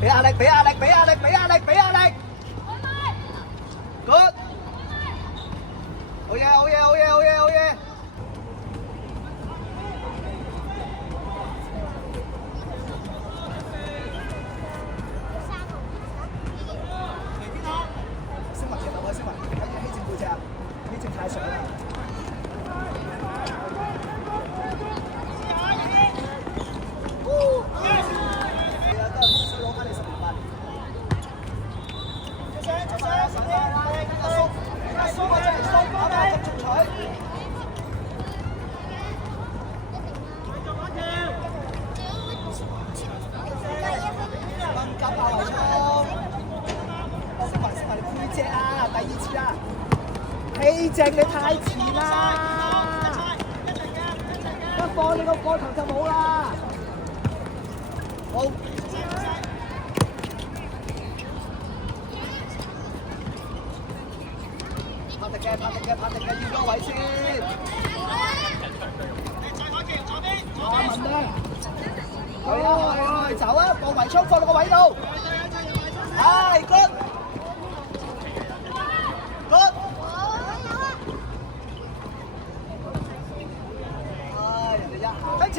俾壓力，俾壓力，俾壓力，俾壓力，俾壓力。Good。好嘢，好嘢，好嘢，好嘢，好嘢。升埋前頭，升埋，睇住希正背脊啊！希正太上啦。希正你太前啦！一放你個過頭就冇啦。好。拍定嘅，拍定嘅，拍定嘅，要個位先。阿文咧，去走啊！個圍衝放落個位度。係 good。good。向前。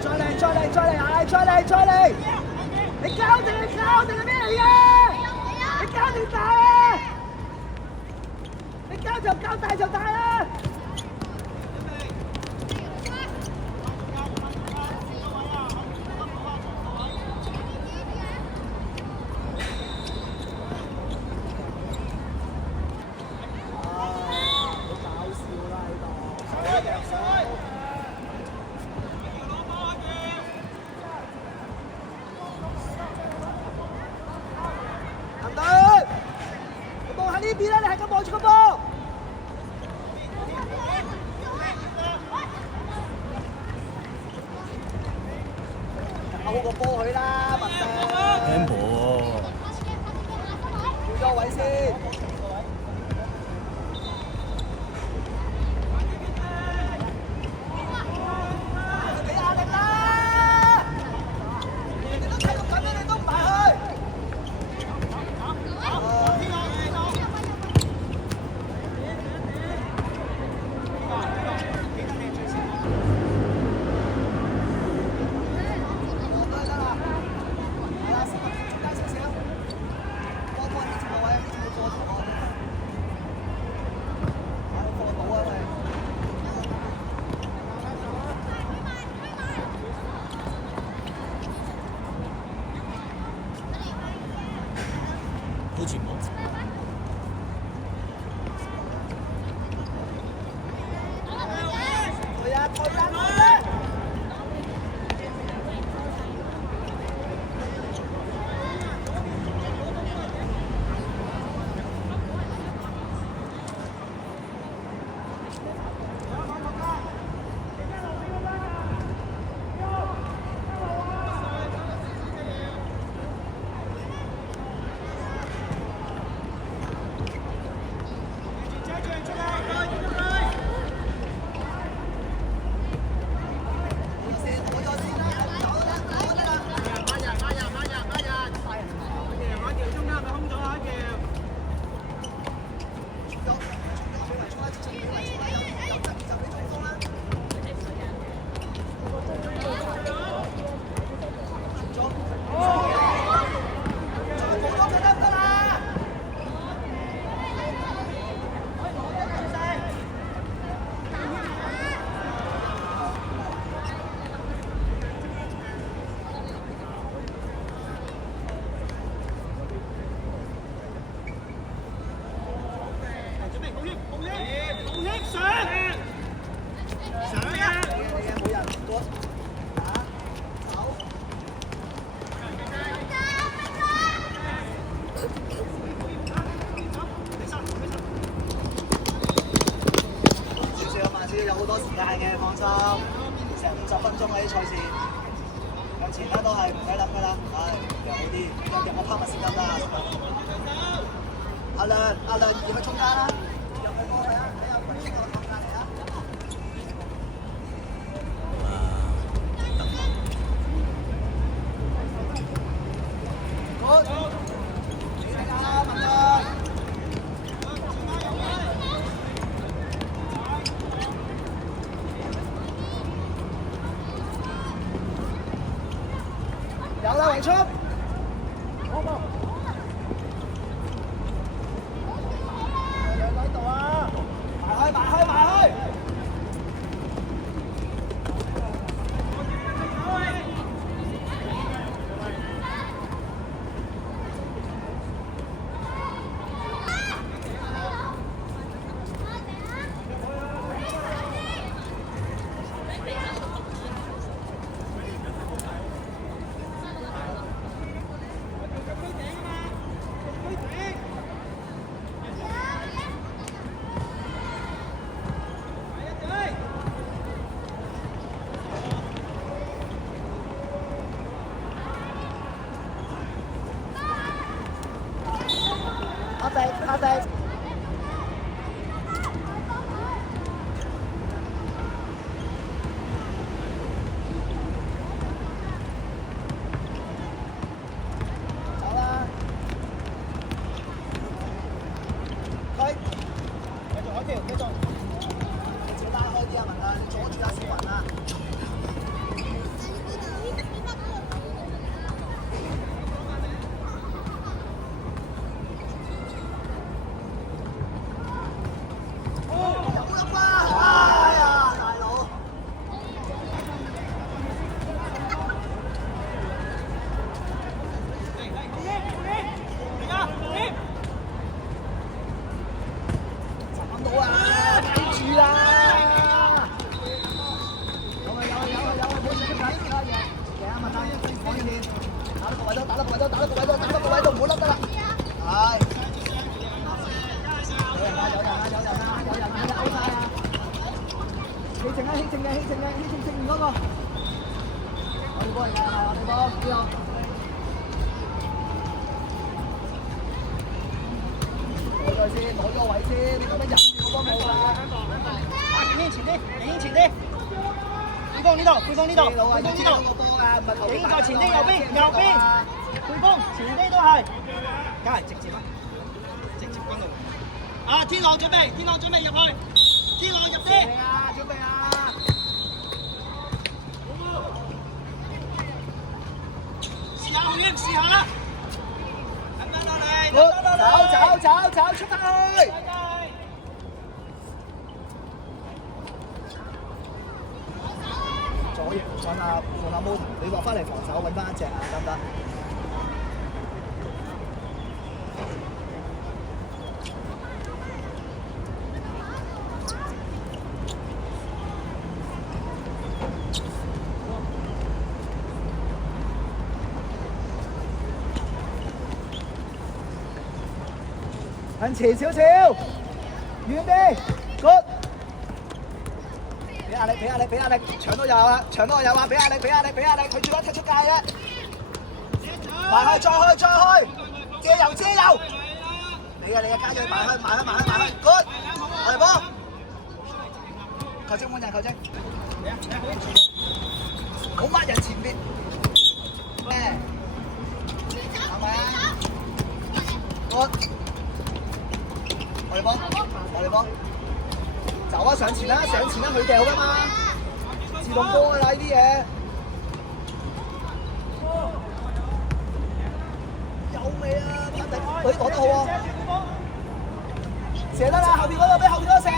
再嚟，再嚟，再嚟，係，再嚟，再嚟！你交定係交定係咩嚟嘅？你交定大啊！你交就交大就大啦！呢邊啦，你係咁望住個波。打好個波佢啦，文定。Tempo。調咗位先。俾壓力啦！你都睇到咁樣，你都唔埋去。成50分鐘啊啲賽事，向前啦都係唔使諗㗎啦，讓好啲，讓我拋物先得啦。阿亮要去中間啦，讓佢過去啊，睇下佢識個中間嚟啊。好，你睇下文亮。有啦，榮聰。好冇。兩個喺度啊！埋去。阿迪，走啦！佢繼續海條，繼續。你自己拉開啲啊，文啊，你阻住阿小雲啊！打得個位都唔好甩得啦。係。有人啊！歐晒啊！氣靜嗰個。我哋波嚟㗎，我哋波呢個。攞咗先，攞咗個位先，你咁樣忍住個波冇啦。前啲。匯豐呢度，匯豐呢度。影在前啲右邊。匯豐前啲都係，梗係直接啦，直接軍路。啊！天朗準備入去，天朗入啲。準備啊！試下紅英，試下啦。等落嚟。走，出去。左翼揾阿毛，你落翻嚟防守揾翻一隻啊，得唔得？向前少少，遠啲 ，good。俾壓力，搶到有啊，俾壓力，佢最多踢出界啦。埋去，再去，借油。你啊，加咗埋去 ，good。我哋波，球證換人，好抹人前邊。係咪啊 ？good。我哋波，走啊！上前啦，佢掉噶嘛，自動波噶啦呢啲嘢。有未啊？佢講得好喎，射得啦！後邊嗰個俾後邊嗰個射。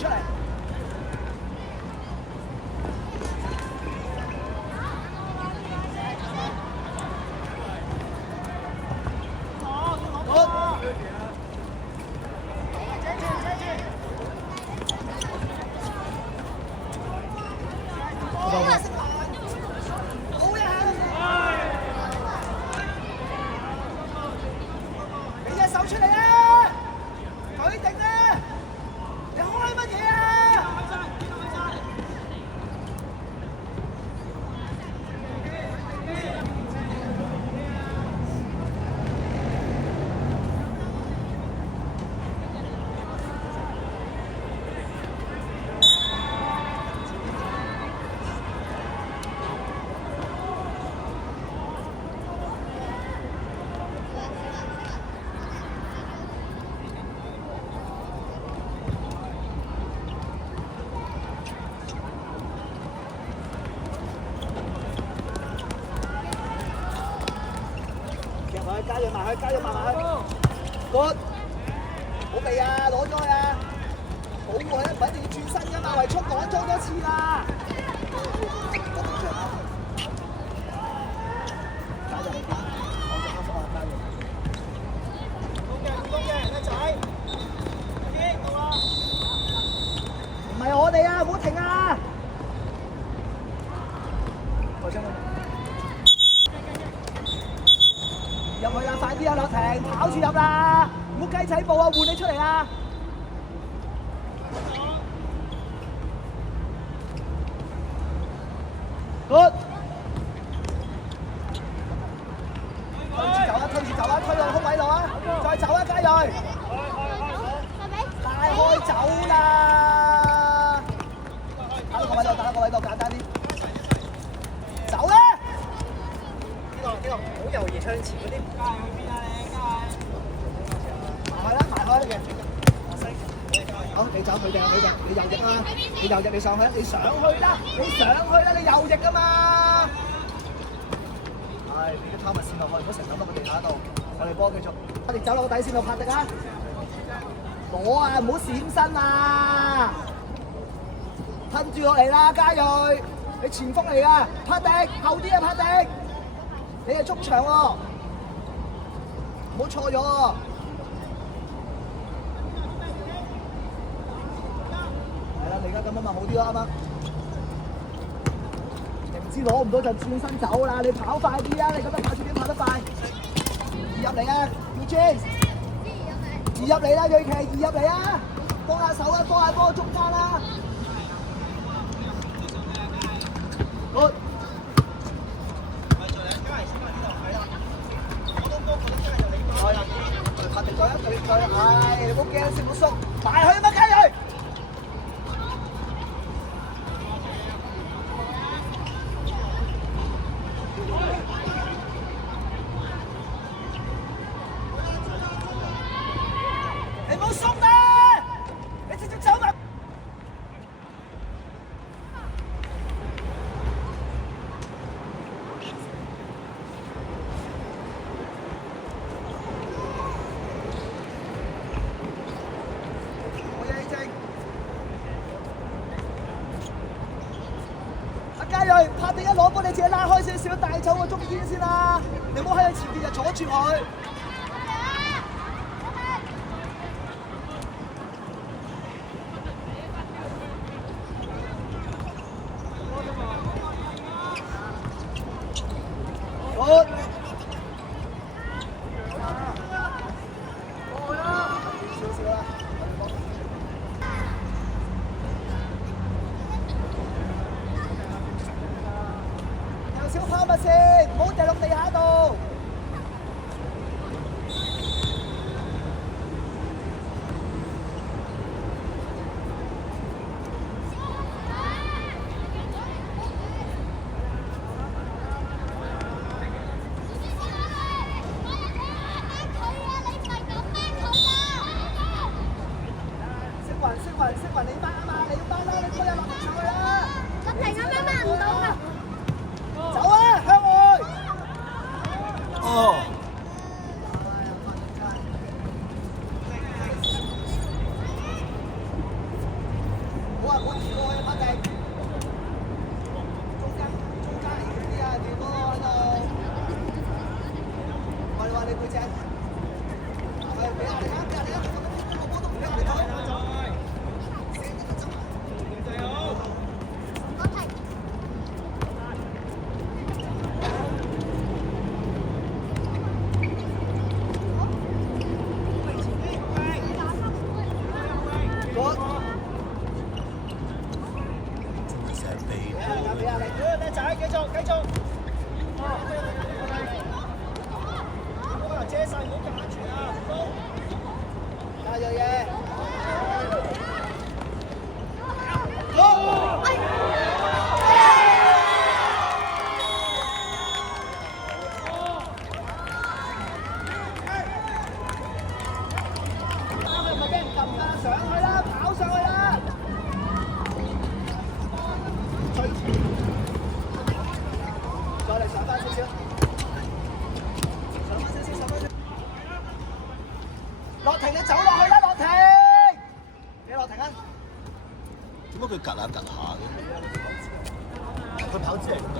出嚟。加咗埋去，加咗埋去。Good， 好未啊？攞咗去啊！好喎，唔一定要轉身㗎嘛，為速講咗多次啦。加入，我就啱放加入。成功嘅，叻仔。OK，到啦。唔係我哋啊，唔好停啊！入去啦！快啲啊，落停，跑住入啦！唔好雞仔步啊，換你出嚟啊！Good， 推住走啊，推落空位度啊！再走啊，嘉瑞！大開走啦！打到個位度，打到個位度，簡單啲。走啦！呢度好猶豫向前嗰啲，加去邊啊你？埋去啦，埋開嘅。好，你走佢哋，你右翼啊！你右翼，你上去，你上去啦！你上去啦！你右翼啊嘛！係，俾啲拋物線落去，唔好成咁落個地下度。我哋波繼續，我哋走落個底線度拍迪啊！攞啊！唔好閃身啊！吞住落嚟啦，嘉瑞！你前鋒嚟噶，拍迪，後啲啊，拍迪！你係中場喎，唔好錯咗喎。係啦，你而家咁樣咪好啲咯，啱啱？你唔知攞唔到就轉身走啦，你跑快啲啊！你咁樣跑住點跑得快？移入嚟啊 ，Eugene！ 移入嚟啦，瑞奇！移入嚟啊！幫下手啊，幫下波中間啦！好。拍定咗一對對，唉，你唔好驚，食唔好縮，埋去乜雞佢？你唔好鬆啦，你直接走埋。嘉瑞，拍定一攞波，你自己拉開少少，帶走個中堅先啦，你唔好喺佢前邊就阻住佢。好。少少啦。小拋物線，唔好掉落地下度。星雲，你掹啊嘛，你要掹啦，你推下落上去啦。我停咁樣掹唔到啊！走啊，向外！落停，你走落去啦，落停！你落停啊！點解佢趌下趌下嘅？佢跑姿係咁㗎。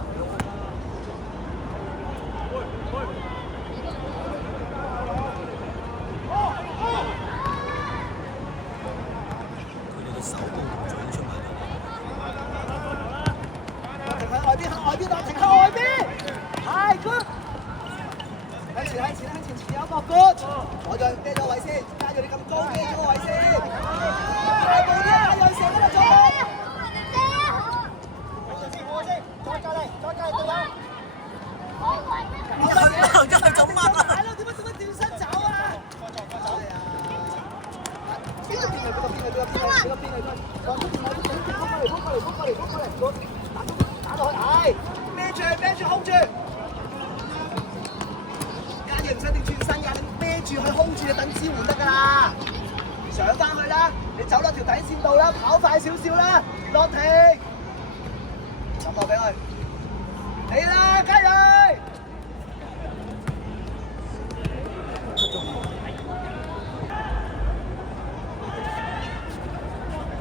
佢哋嘅手部長出埋嚟。停喺外邊，喺外邊落，停喺外邊。係 good。向前，有個 good。我再啤咗位先，加住你咁高，啤咗個位先。大步啲啊，有射嗰度做。我先，再隔離對位。真係咁乜啊？大佬點解轉身走啊？邊個邊個？打落去，係孭住 hold 住。家嘢唔使定轉身㗎，你孭住去 hold 住就等支援得㗎啦。上翻去啦，你走落條底線度啦，跑快少少啦，落停。抌落俾佢，嚟啦，加油！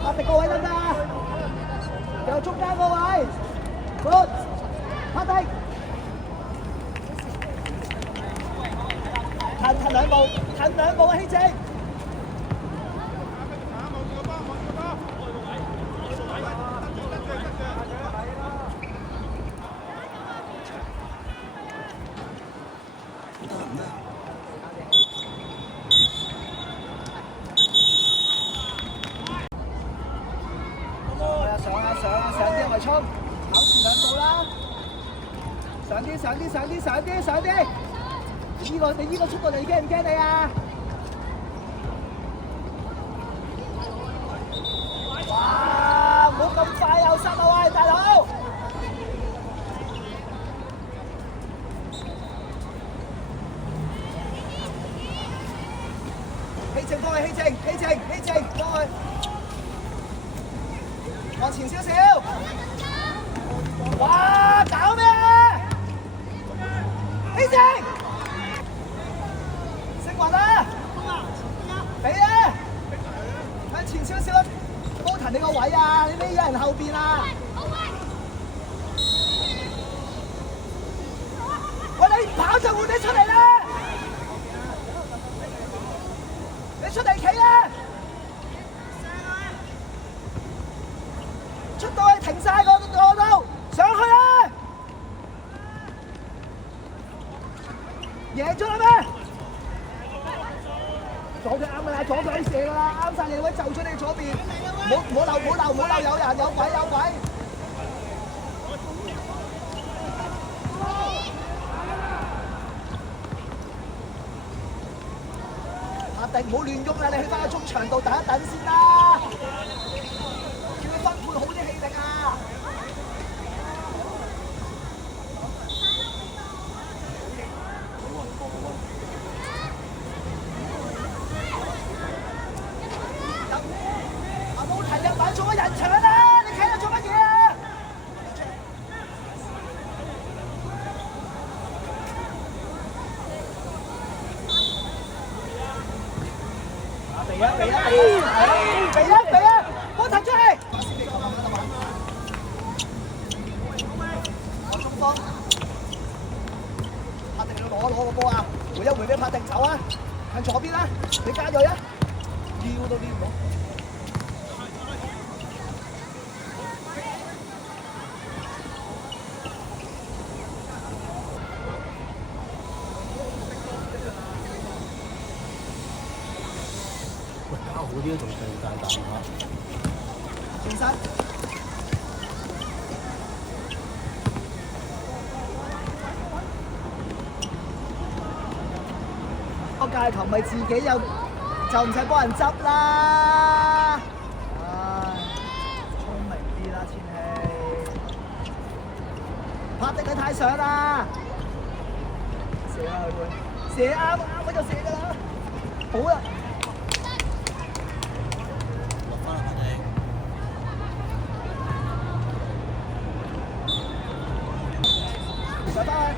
壓力個位得唔得啊？有中間個位 ，good， 拍低，褪兩步啊，希正。上啲圍衝，跑前兩步啦！上啲！你依個速度你驚唔驚你啊？哇！唔好咁快有失啊喂，大佬！希正幫佢，希正幫佢。往前少少，哇！搞咩啊？希正，升雲啊！俾啊！向前少少，高騰你個位啊！你孭咗人後邊啊！喂，你唔跑就換你出嚟啦！你出嚟企啦！出到去停晒個度，上去啦！贏咗啦咩？左腳啱㗎啦，左腳射㗎啦，啱晒你位就出你左邊，唔好漏，有人有鬼！阿迪唔好亂喐啦，你去翻個中場度等一等先啦。分配好啲氣力啊！阿冇提入埋做乜人牆啦？你企喺度做乜嘢啊？避啊！波騰出去！中鋒，阿定你攞攞個波啊！回一回俾拍定走啊！向左邊啦，你加佢啊！撩都撩唔到。喂，搞好啲仲更大膽嚇。轉身。個界球咪自己有，就唔使幫人執啦。唉，聰明啲啦，千禧。拍得佢太上啦！射啦佢會，射啱我就射㗎啦。好啦。落翻啦，反正。上翻去。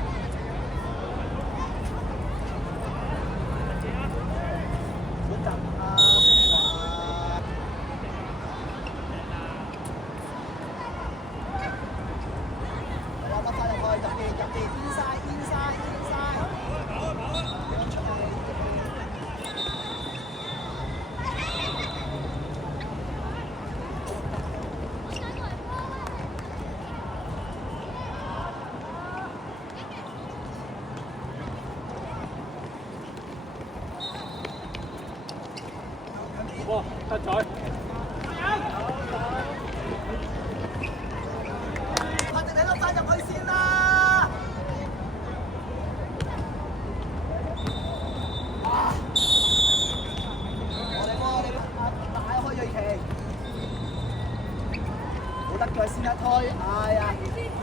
哇！得仔，拍定你粒翻入去先啦！我哋打開鋭期，好得腳先一推，哎呀，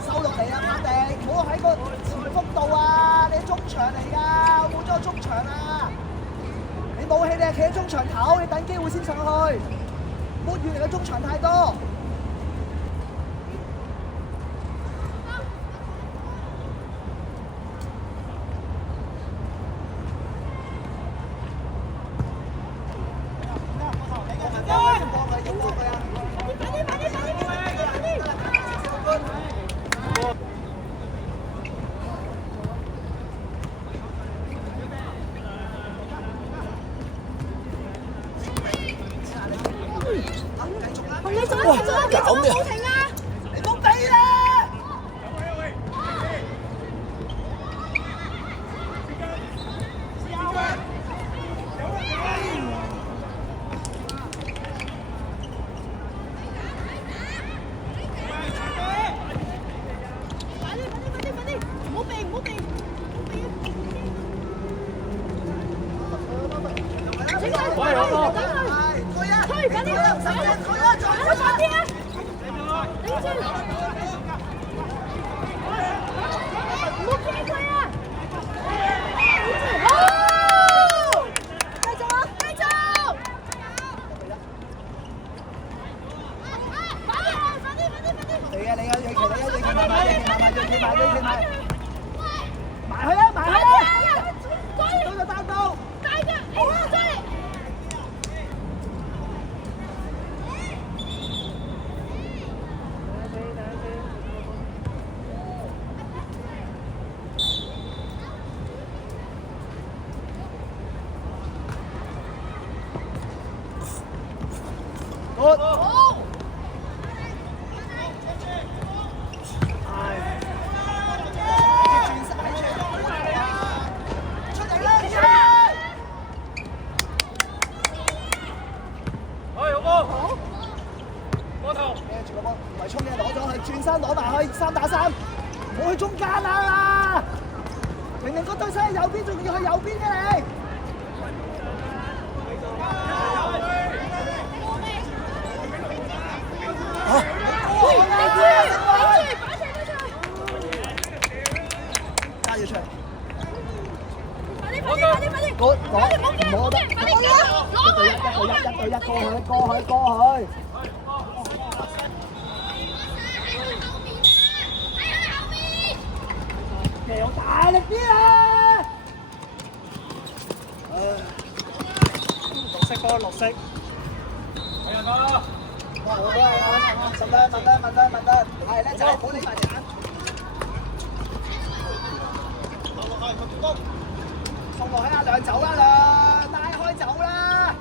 收落嚟啊，拍定，唔好喺個前鋒度啊！你中場嚟㗎，冇咗個中場啊！你冇氣，你係企喺中場頭，你等機會先上去。冇遠離嘅中場太多。哇！搞咩啊？你冇俾啦！轉身攞埋去3打3，唔好去中間啊！明明個對手喺右邊，仲要去右邊嘅你。加住出嚟！我唔得，一對一過去。有大力啲啊！綠色波，綠色。係啊，哥。問得，係叻仔，唔好理埋隻眼。落去，個助攻。開走啦啦，拉開走啦！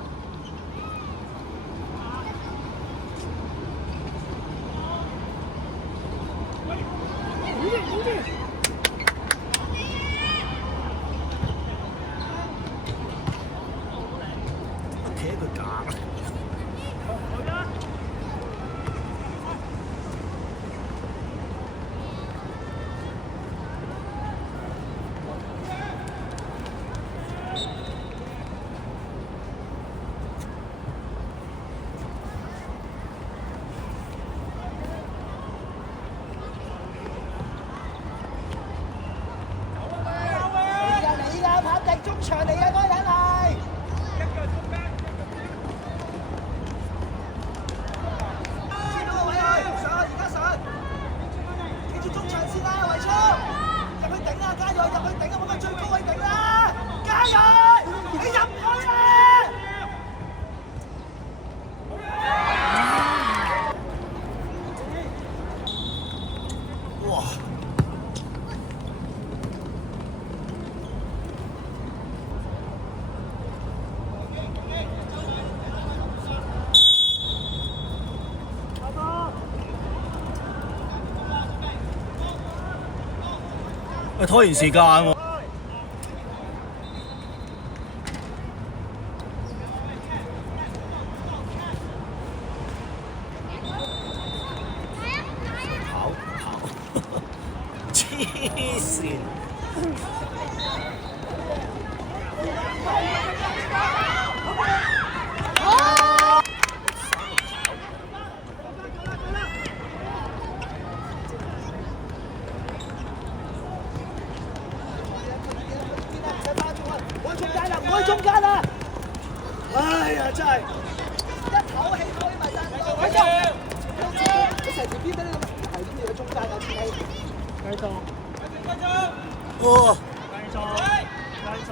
企喺佢架。你㗎，跑定中場嚟嘅，該等係。知道個位去，上，而家上。記住中場先啦，維聰，入去頂啊，加油，入去頂啊，揾個最高位頂啦，加油，你入去啊！哇！喂，拖延時間喎。跑，黐線！唔好去中間啊！哎呀，真係一口氣可以咪得。繼續，你成條邊俾你咁，係邊條中間有錢氣？繼續，哇！繼續，繼續，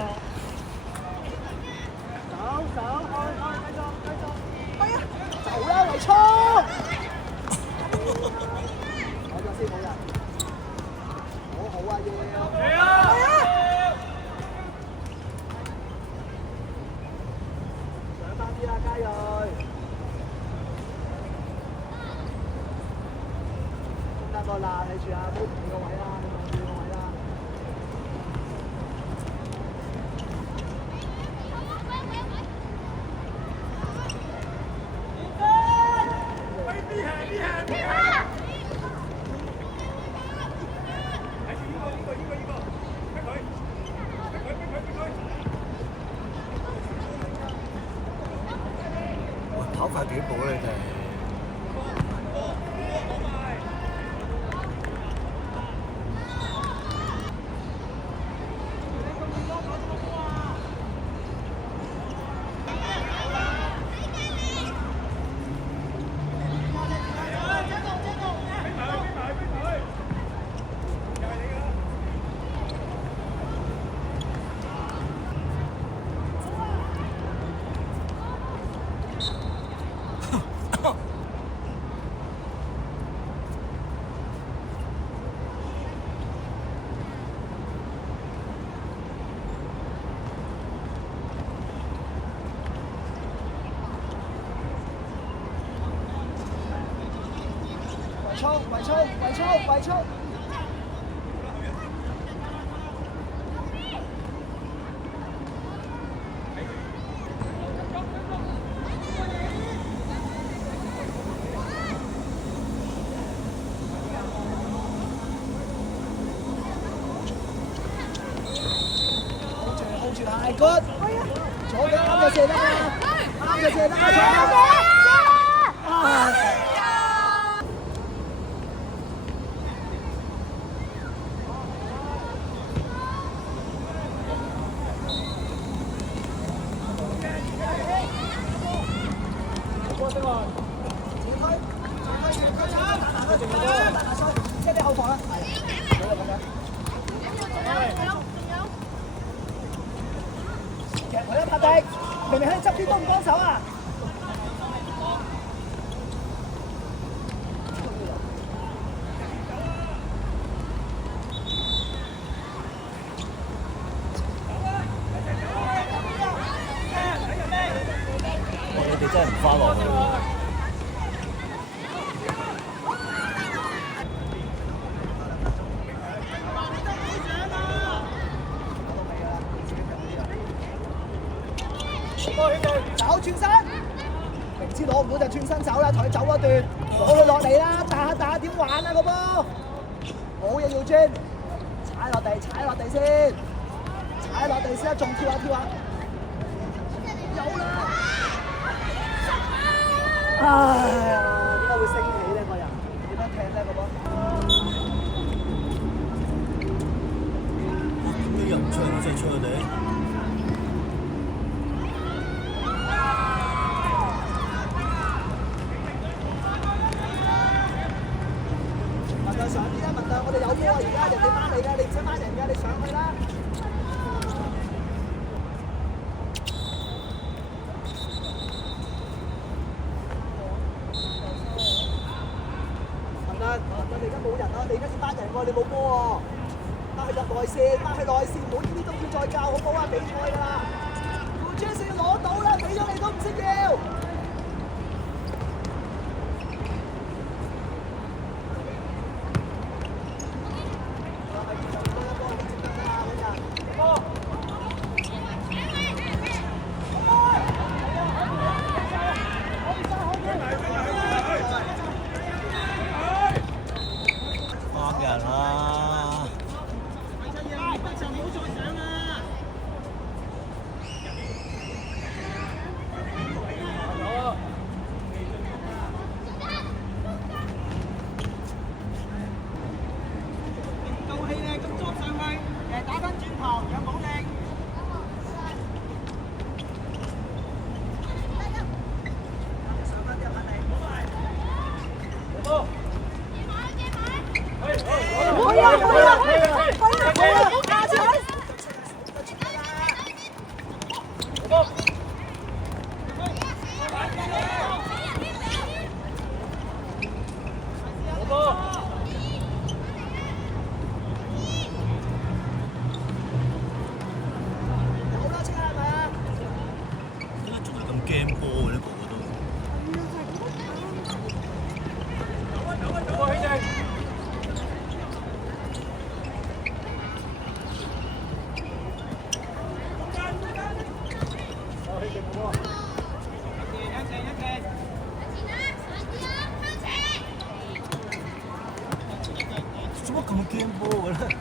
走，開，繼續。係啊，走啦，維聰！攞咗先冇人，好好啊，要。係啊！上翻啲啦，加油！中間個罅，睇住啊，保住你個位啦，你望住個位啦。跑快幾步啦你哋！維聰！控住太 good， 左腳啱就射得啦，啱就射得啦，即係你後防啦，係，咁樣。其實我一拍地，明明喺你側邊都唔幫手啊！走轉身，明知攞唔到就轉身走啦，同佢走嗰段，攞佢落嚟啦，打下點玩啊個波？冇嘢要轉，踩落地先，踩落地先啦，仲跳下，有啦！唉，點解會升起咧？個人點樣踢咧個波？點解又唔出去？真係出去哋。上啲啦，文亮，我哋有波啊！而家人哋翻嚟㗎，你唔使翻人㗎，你上去啦！文亮，你而家冇人啊！你而家先班人喎，你冇波喎！翻去入內線，唔好呢啲都要再教，好唔好啊？比賽㗎啦！副將先攞到啦，俾咗你都唔識要。做乜咁驚波嘅咧？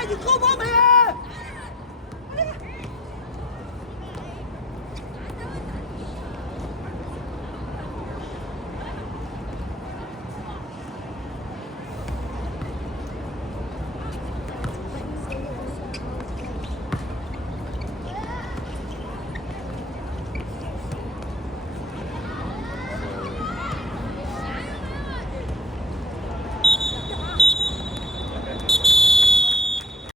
睇住高波未啊？